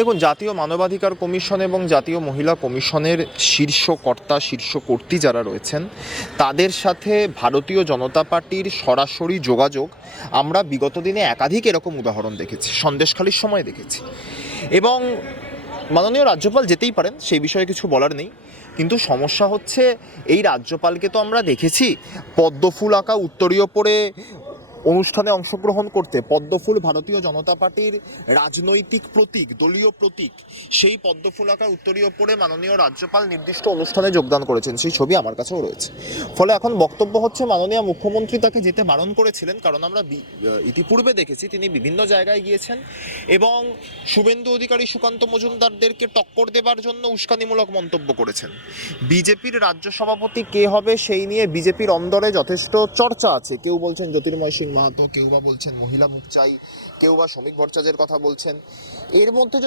দেখুন, জাতীয় মানবাধিকার কমিশন এবং জাতীয় মহিলা কমিশনের শীর্ষ কর্তা শীর্ষ কর্ত্রী যারা রয়েছেন তাদের সাথে ভারতীয় জনতা পার্টির সরাসরি যোগাযোগ আমরা বিগত দিনে একাধিক এরকম উদাহরণ দেখেছি, সন্দেশখালির সময় দেখেছি। এবং মাননীয় রাজ্যপাল যেতেই পারেন, সেই বিষয়ে কিছু বলার নেই। কিন্তু সমস্যা হচ্ছে, এই রাজ্যপালকে তো আমরা দেখেছি পদ্মফুল আঁকা উত্তরীয় পরে অনুষ্ঠানে অংশগ্রহণ করতে। পদ্মফুল ভারতীয় জনতা পার্টির রাজনৈতিক প্রতীক, দলীয় প্রতীক। সেই পদ্মফুল আঁকা উত্তরীয় পরে মাননীয় রাজ্যপাল নির্দিষ্ট অনুষ্ঠানে যোগদান করেছেন, সেই ছবি আমার কাছেও রয়েছে। ফলে এখন বক্তব্য হচ্ছে মাননীয় মুখ্যমন্ত্রী তাকে যেতে বারণ করেছিলেন, কারণ আমরা ইতিপূর্বে দেখেছি তিনি বিভিন্ন জায়গায় গিয়েছেন এবং শুভেন্দু অধিকারী, সুকান্ত মজুমদারদেরকে টক্কর দেবার জন্য উস্কানিমূলক মন্তব্য করেছেন। বিজেপির রাজ্য সভাপতি কে হবে সেই নিয়ে বিজেপির অন্দরে যথেষ্ট চর্চা আছে। কেউ বলছেন জ্যোতির্ময় সিং মাহাতো, কেউ বা বলছেন মহিলা মুখ চাই, কেউ বা শ্রমিক ভট্টাচার্যের কথা বলছেন। এর মধ্যে